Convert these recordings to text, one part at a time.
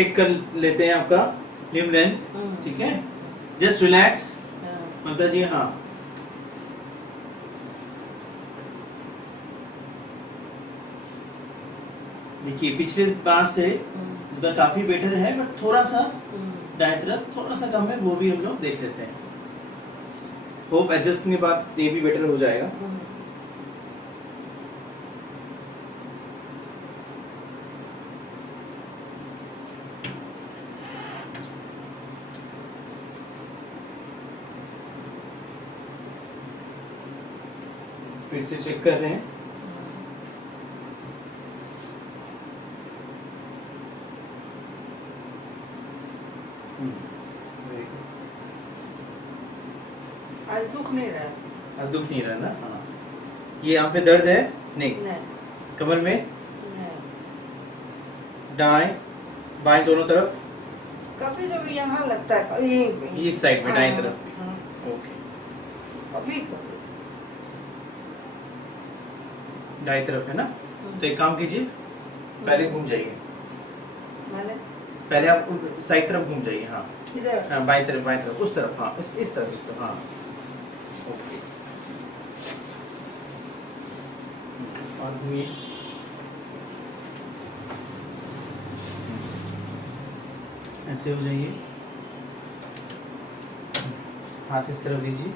Check कर लेते हैं आपका लिम्ब लेंथ, ठीक है। जस्ट रिलैक्स ममता जी। हाँ, देखिए पिछले बार से इस बार काफी बेटर है, बट थोड़ा सा दाएं तरफ थोड़ा सा कम है, वो भी हम लोग देख लेते हैं। होप एडजस्टिंग के बाद ये भी बेटर हो जाएगा। फिर से चेक कर रहे हैं। आज दुख नहीं रहा। आज दुख नहीं रहा ना? हाँ। ये यहाँ पे दर्द है? नहीं। कमर में? दाएं बाएं दोनों तरफ? कभी कभी यहाँ लगता है, इस साइड में दाएं तरफ। ओके। अभी दाएं तरफ है ना? तो एक काम कीजिए, पहले घूम जाइए। मैंने पहले आप साइड तरफ घूम जाइए। हाँ, इधर। हाँ बाएं तरफ, उस तरफ। हाँ, इस तरफ। हाँ, ओके। और घूमिए। ऐसे हो जाइए, हाथ इस तरफ दीजिए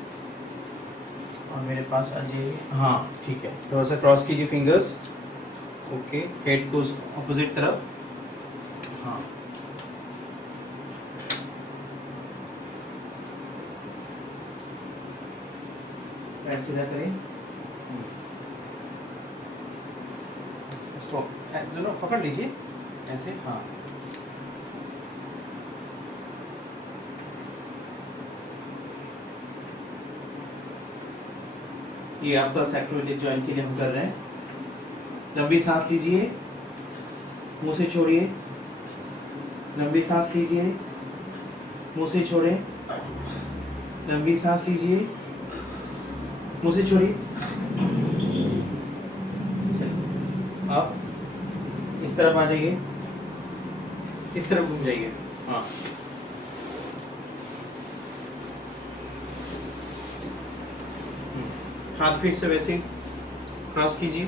और मेरे पास आ जाइए। हाँ ठीक है, थोड़ा सा क्रॉस कीजिए फिंगर्स। ओके, हेड को ऑपोजिट तरफ। हाँ, पैर सीधा करें। स्टॉप, दोनों पकड़ लीजिए ऐसे। हाँ, ये आपका सैक्रोइलियक जॉइंट के लिए हम कर रहे हैं। लंबी सांस लीजिए, मुंह से छोड़िए। लंबी सांस लीजिए, मुंह से छोड़ें। लंबी सांस लीजिए, मुंह से छोड़िए। चलिए, आप इस तरफ आ जाइए, इस तरफ घूम जाइए। हाँ, हाथ फिर से वैसे क्रॉस कीजिए।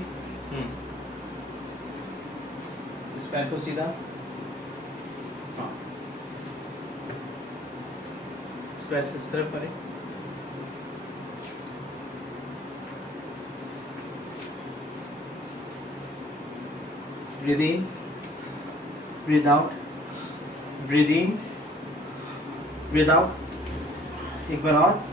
इस पैर को सीधा। हाँ, इस पैर से इस तरफ करें। Breathe in, breathe out, breathe in, breathe out. एक बार और।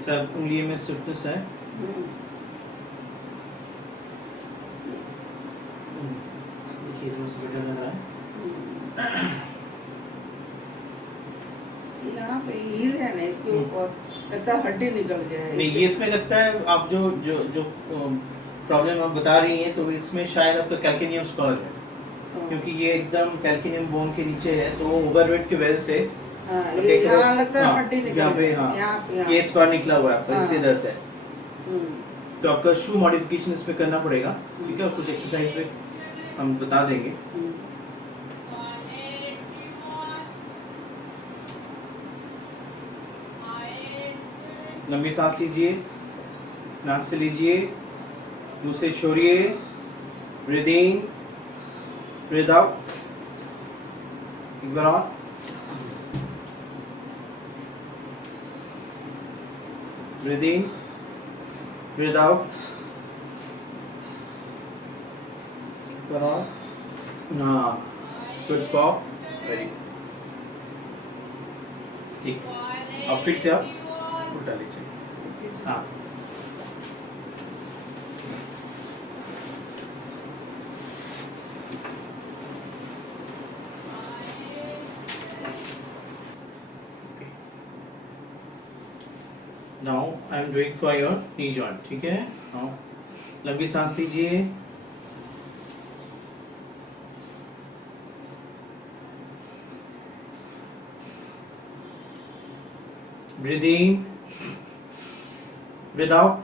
सब उंगली में स्टिफनेस है। देखिए थोड़ा सा बेटर लग रहा है। यहाँ पे हील है ना, इसके ऊपर लगता है हड्डी निकल गया है। नहीं, ये इसमें लगता है आप जो जो जो प्रॉब्लम आप बता रही हैं, तो इसमें शायद आपका कैल्केनियम स्पर है, क्योंकि ये एकदम कैल्केनियम बोन के नीचे है, तो वो ओवरवेट की वजह से ये यहाँ लगता है हड्डी निकल यहाँ पे। हाँ, यहाँ ये स्पर निकला हुआ है आपका, इसलिए दर्द है। तो आपका शू मॉडिफिकेशन इसमें करना पड़ेगा, ठीक है। कुछ एक्सरसाइज पे हम बता देंगे। लंबी सांस लीजिए, नाक से लीजिए, मुंह से छोड़िए। Breathe in, breathe out. एक बार और। Breathe in, breathe out. एक बार और। हाँ, गुड पॉप, वेरी गुड। ठीक है, अब फिर से आप उल्टा लीजिए। हाँ, now I am doing for your knee joint, ठीक है। नाउ लंबी सांस लीजिए, Breathe in. Breathe out.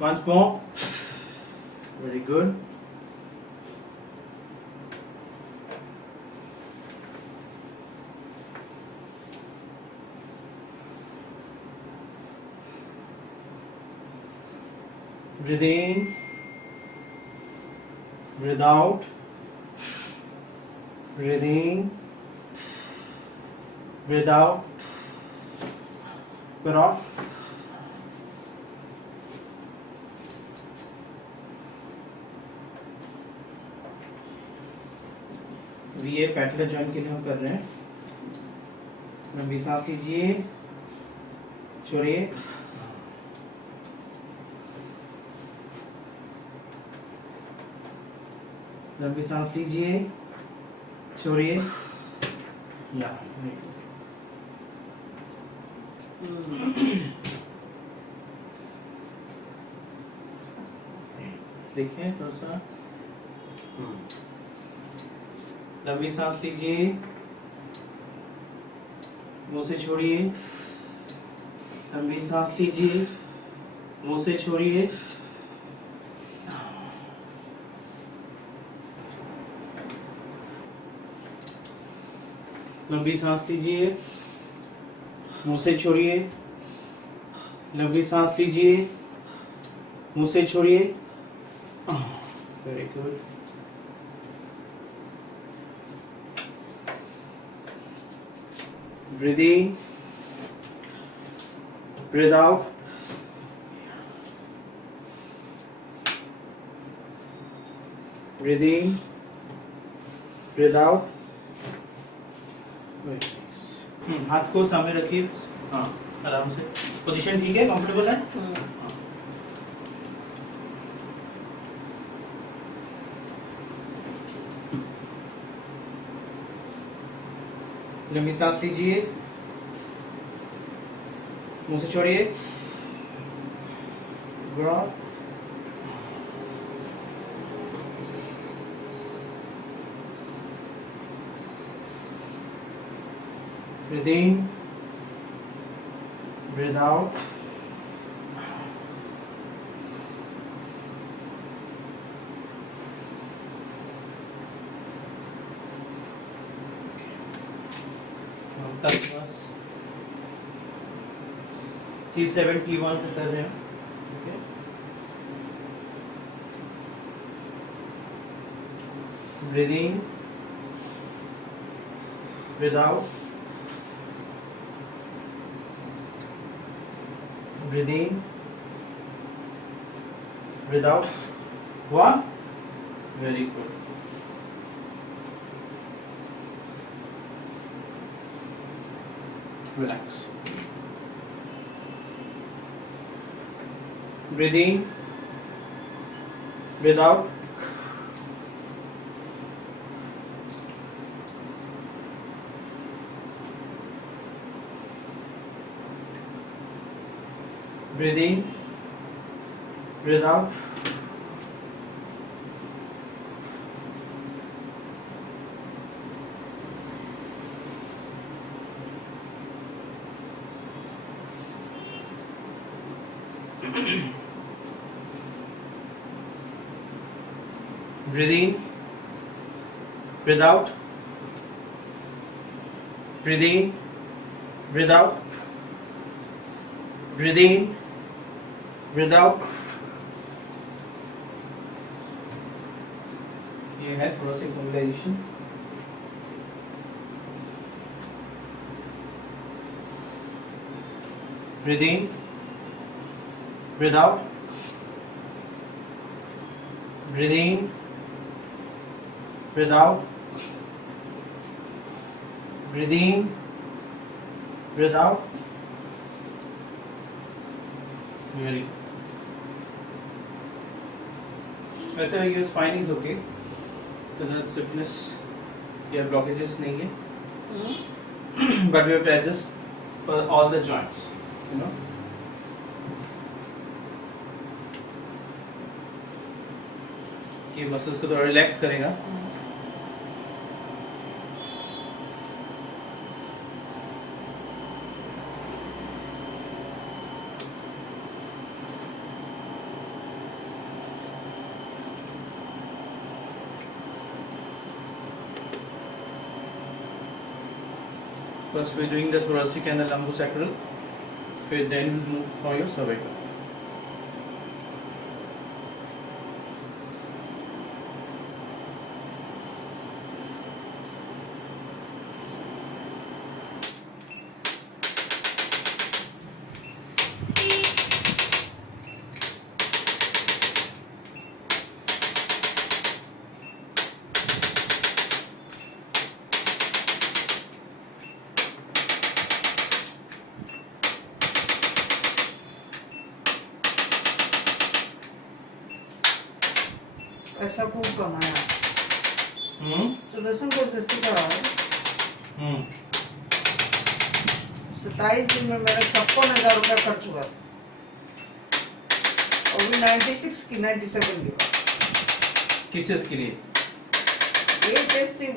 Once more. Very good. Breathe in. Breathe out. Breathe in. Breathe out. Breathe out. ये पैटलर जॉइंट के लिए हम कर रहे हैं. लंबी सांस लीजिए, छोड़िए. लंबी सांस लीजिए, छोड़िए. या देखिए थोड़ा सा. लंबी सांस लीजिए, मुंह से छोड़िए. लंबी सांस लीजिए, मुंह से छोड़िए. लंबी सांस लीजिए, मुंह से छोड़िए. लंबी सांस लीजिए, मुंह से छोड़िए. Very good. Breathe in, breathe out. Breathe in, breathe out. Very nice. हाथ को सामने रखिए. हाँ, आराम से. पोजीशन ठीक है, कंफर्टेबल है. लंबी सांस लीजिए, मुंह से छोड़िए. Breathe in, breathe out. C7T1 कर रहे हैं. Okay. Breathe in, breathe out. Breathe in, breathe out. हुआ? Very good. Relax. Breathe in, breathe out. Breathe in, breathe out. Breathe in, breathe out. Breathe in, breathe out. Breathe in, breathe out. ये है थोड़ा सा mobilisation. Breathe in, breathe out. Breathe in, breathe out. Breathe in, breathe out. Very good. वैसे your spine is okay. तो ना stiffness या blockages नहीं है. But we have to adjust for all the joints. You know. कि muscles को थोड़ा relax करेगा. First we're doing the thoracic and the lumbosacral. Then we'll move for your cervical. ऐसा खूब कमाया। सुदर्शन को किसी का 27 दिन में मेरा 56,000 रुपया खर्च हुआ था। और भी 96 की 97 की बात। किस चीज के लिए? ये टेस्टिंग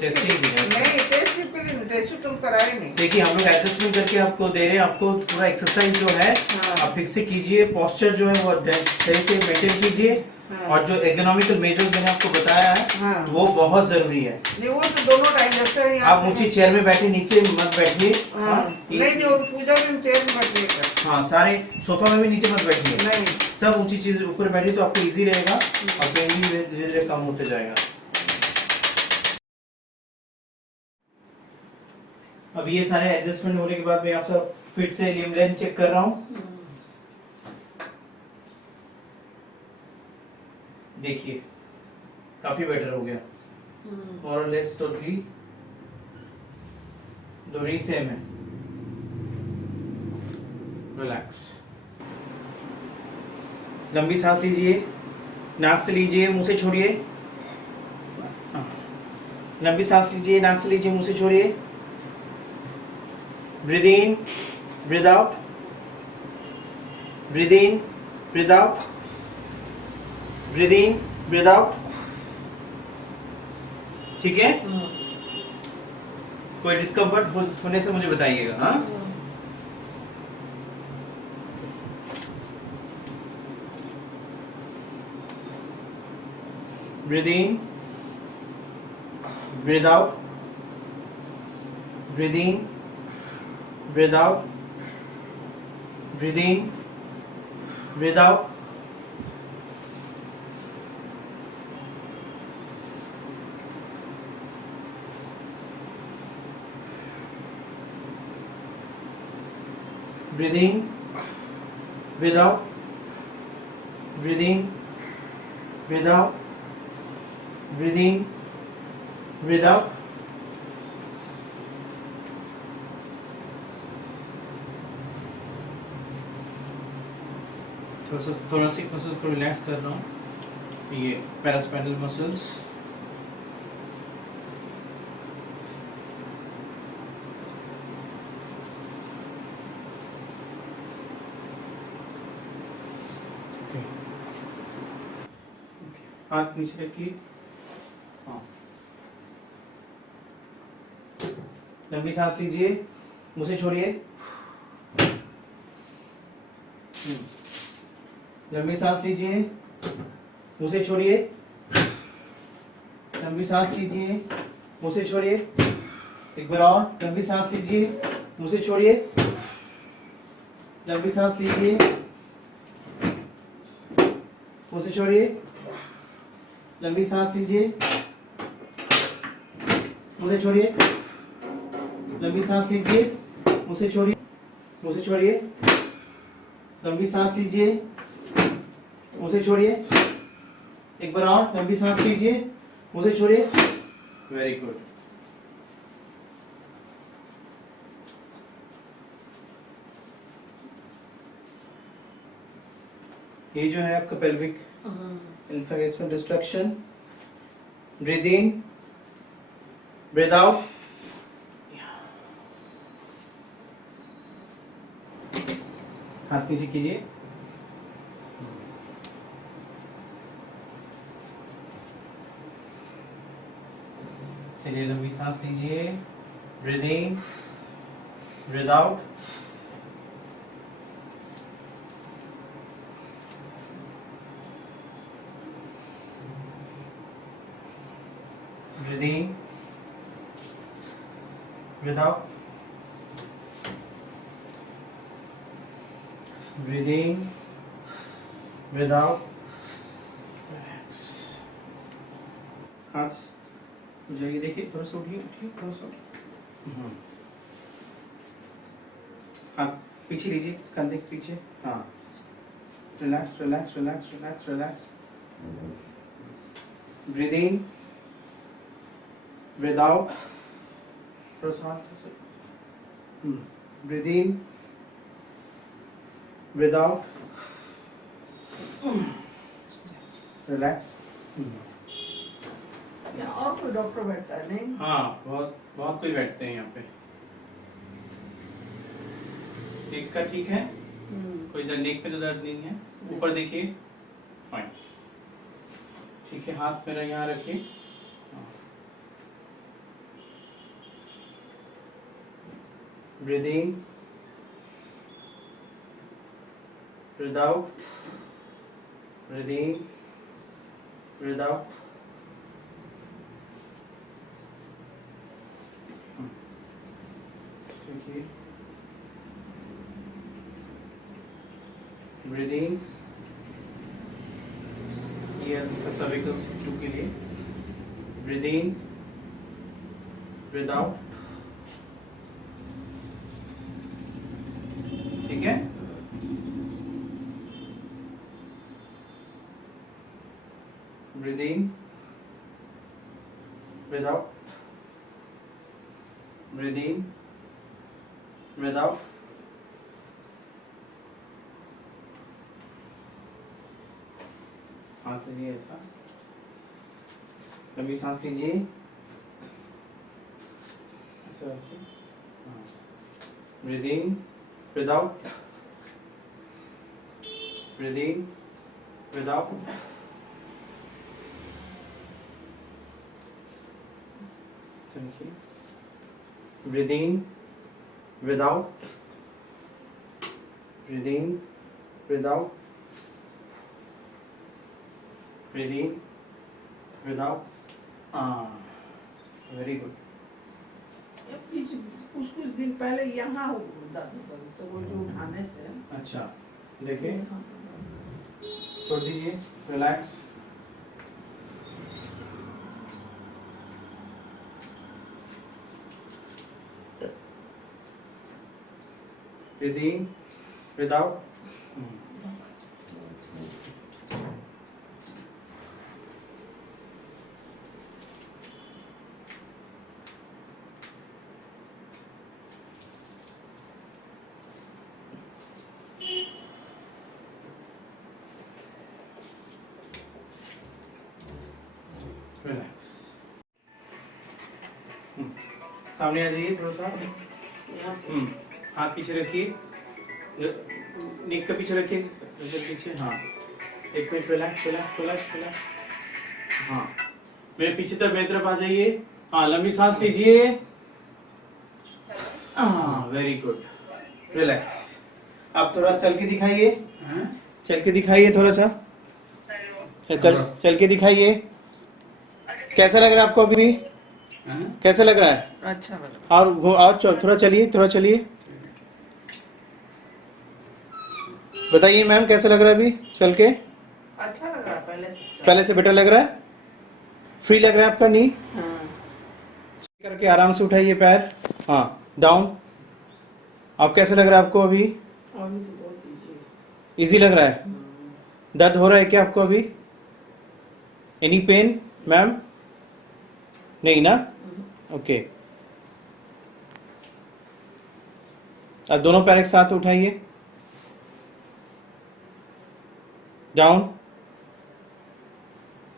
टेस्टिंग भी है। नहीं, टेस्टिंग के लिए टेस्ट तुम कराए नहीं। देखिए हम लोग एडजस्टमेंट करके आपको दे रहे हैं। आपको पूरा एक्सरसाइज जो है आप फिक्स से कीजिए। पोस्चर जो है वो सही से मेंटेन कीजिए। और जो इकोनॉमिकल मेजर्स मैंने आपको बताया है वो बहुत जरूरी है। नहीं, वो तो दोनों टाइम जैसे ही आप ऊंची चेयर में बैठे, नीचे मत बैठिए। नहीं, वो पूजा में चेयर में बैठिए। हाँ, सारे सोफा में भी नीचे मत बैठिए। नहीं, सब ऊंची चीज ऊपर बैठिए तो आपको इजी रहेगा और पेन भी धीरे धीरे कम होते जाएगा। अब ये सारे एडजस्टमेंट होने के बाद मैं आपसे फिर से लिम्ब लेंथ चेक कर रहा हूँ। देखिए काफी बेटर हो गया। मोर और लेस टोटली दोनों ही सेम है। रिलैक्स। लंबी सांस लीजिए, नाक से लीजिए, मुंह से छोड़िए। लंबी सांस लीजिए, नाक से लीजिए, मुंह से छोड़िए। Breathe in, breathe out, breathe in, breathe out, breathe in, breathe out. ठीक है? कोई डिस्कम्फर्ट होने से मुझे बताइएगा। हाँ, breathe in, breathe out, breathe in, breathe out, breathe in, breathe out. Breathe in, breathe out, breathe in, breathe out, breathe in, breathe out. थोड़ा सा थोरेसिक मसल्स को रिलैक्स कर रहा हूँ। ये पैरास्पाइनल मसल्स। हाथ नीचे रखिए। हाँ, लंबी सांस लीजिए, मुंह से छोड़िए। लंबी सांस लीजिए, मुंह से छोड़िए। लंबी सांस लीजिए, मुंह से छोड़िए। एक बार और, लंबी सांस लीजिए, मुंह से छोड़िए। लंबी सांस लीजिए, मुंह से छोड़िए। लंबी सांस लीजिए, मुंह से छोड़िए। लंबी सांस लीजिए, मुंह से छोड़िए। मुंह से छोड़िए। लंबी सांस लीजिए, मुंह से छोड़िए। एक बार और, लंबी सांस लीजिए, मुंह से छोड़िए। Very good. ये जो है आपका pelvic inflammation destruction. Breathe in, breathe out. हाथ नीचे कीजिए। चलिए लंबी सांस लीजिए। Breathe in, breathe out. Breathe in, Breathe out. Breathe in. Breathe out. Relax. हाथ जाइए, देखिए थोड़ा सा उठिए, उठिए थोड़ा सा उठिए। हाथ पीछे लीजिए, कंधे के पीछे। हाँ, relax relax relax relax relax. Breathe in, breathe out. थोड़ा सा हाथ से। Breathe in, breathe out. Relax. यहाँ और कोई डॉक्टर बैठता है नहीं? हाँ, बहुत बहुत कोई बैठते हैं यहाँ पे। नेक का ठीक है? कोई इधर नेक पे तो दर्द नहीं है? ऊपर देखिए, फाइन। ठीक है, हाथ मेरा यहाँ रखिए। Breathe in, breathe out, breathe in, breathe out. देखिए, ब्रीद इन, ये सर्विकल सिस्टम के लिए। Breathe in, breathe out. ठीक है? Breathe in, breathe out, breathe in, breathe out. हाथ लीजिए ऐसा, लंबी सांस लीजिए, ऐसा रखिए। Breathe in, breathe out, breathe in, breathe out. चलिए, breathe in, breathe out, breathe in, breathe out, breathe in, breathe out. Very good. कुछ दिन पहले यहाँ दर्द होता था, वो जो उठाने से। अच्छा, देखिए, छोड़ दीजिए, relax. Breathe in, breathe out. Relax. सामने आ जाइए थोड़ा सा। यहाँ पे हाथ पीछे रखिए, नेक का पीछे रखिए, इधर पीछे। हाँ, एक minute, relax relax relax relax. हाँ, मेरे पीछे तरफ, मेरी तरफ आ जाइए। हाँ, लंबी सांस लीजिए। हाँ, वेरी गुड, रिलैक्स। अब थोड़ा चल के दिखाइए, चल के दिखाइए थोड़ा सा। चल के दिखाइए। कैसा लग रहा है आपको अभी? कैसा लग रहा है? अच्छा लगा। और थोड़ा चलिए, थोड़ा चलिए। बताइए मैम, कैसा लग रहा है अभी चल के? अच्छा लग रहा है पहले से। पहले से बेटर लग रहा है? फ्री लग रहा है आपका नी? हाँ। करके आराम से उठाइए पैर। हाँ, डाउन। अब कैसा लग रहा है आपको अभी? अभी तो बहुत इजी इजी लग रहा है? दर्द हो रहा है क्या आपको अभी? Any pen ma'am? नहीं ना? ओके। अब दोनों पैर एक साथ उठाइए, डाउन।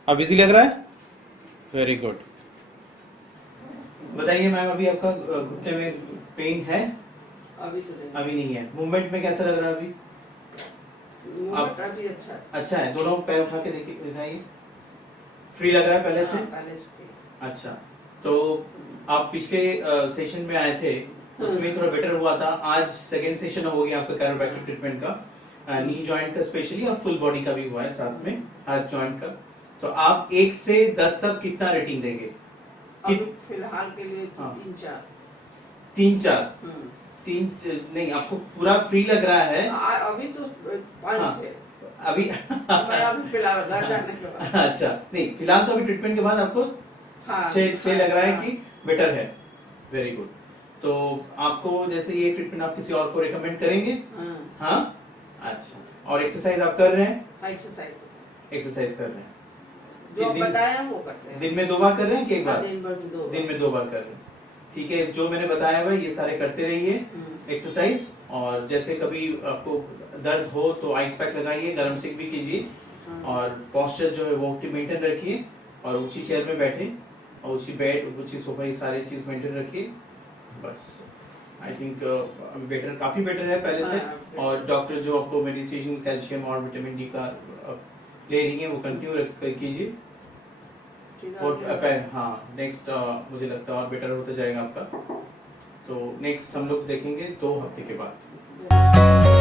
अब इजी लग रहा है? Very good. बताइए मैम, अभी आपका घुटने में पेन है? अभी तो नहीं। अभी नहीं है। मूवमेंट में कैसा लग रहा है अभी? मूवमेंट अभी अच्छा है। अच्छा है। दोनों पैर उठा के देखिए, दिखाइए। फ्री लग रहा है पहले से? हाँ, पहले से। अच्छा, तो आप पिछले सेशन में आए थे, उसमें थोड़ा बेटर हुआ था। आज सेकेंड सेशन हो गया आपका कैरोप्रैक्टिक ट्रीटमेंट का, नी जॉइंट का स्पेशली, और फुल बॉडी का भी हुआ है साथ में, हाथ जॉइंट का। तो आप 1 से 10 तक कितना रेटिंग देंगे? अभी फिलहाल के लिए हाँ। 3-4। 3-4 हम्म। नहीं, आपको पूरा फ्री लग रहा है अभी तो 5 हाँ। है। अभी मैं अभी फिलहाल घर जाने के बाद। अच्छा, नहीं फिलहाल तो अभी ट्रीटमेंट के बाद आपको हाँ, 6 लग रहा है हाँ। कि बेटर है। Very good. तो आपको जैसे ये ट्रीटमेंट आप किसी और को रिकमेंड करेंगे? हाँ, हाँ, अच्छा। और एक्सरसाइज आप कर रहे हैं? हाँ, एक्सरसाइज एक्सरसाइज कर रहे हैं? जो आप दिन- बताया वो करते हैं। दिन में 2 बार कर रहे हैं कि 1 हाँ, बार? दिन भर में 2 दिन में 2 बार कर रहे हैं। ठीक है, जो मैंने बताया हुआ है ये सारे करते रहिए एक्सरसाइज। और जैसे कभी आपको दर्द हो तो आइस पैक लगाइए, गर्म सिक भी कीजिए, और पोस्चर जो है वो मेंटेन रखिए, और ऊंची चेयर में बैठे, और ऊंची बेड, ऊंची सोफा, ये सारी चीज मेंटेन रखिए। बस आई थिंक बेटर, काफी बेटर है पहले से। हाँ, और डॉक्टर जो आपको मेडिसिन कैल्शियम और विटामिन डी का ले रही है वो कंटिन्यू कीजिए। और हाँ, नेक्स्ट मुझे लगता है और बेटर होता जाएगा आपका। तो नेक्स्ट हम लोग देखेंगे 2 हफ्ते के बाद।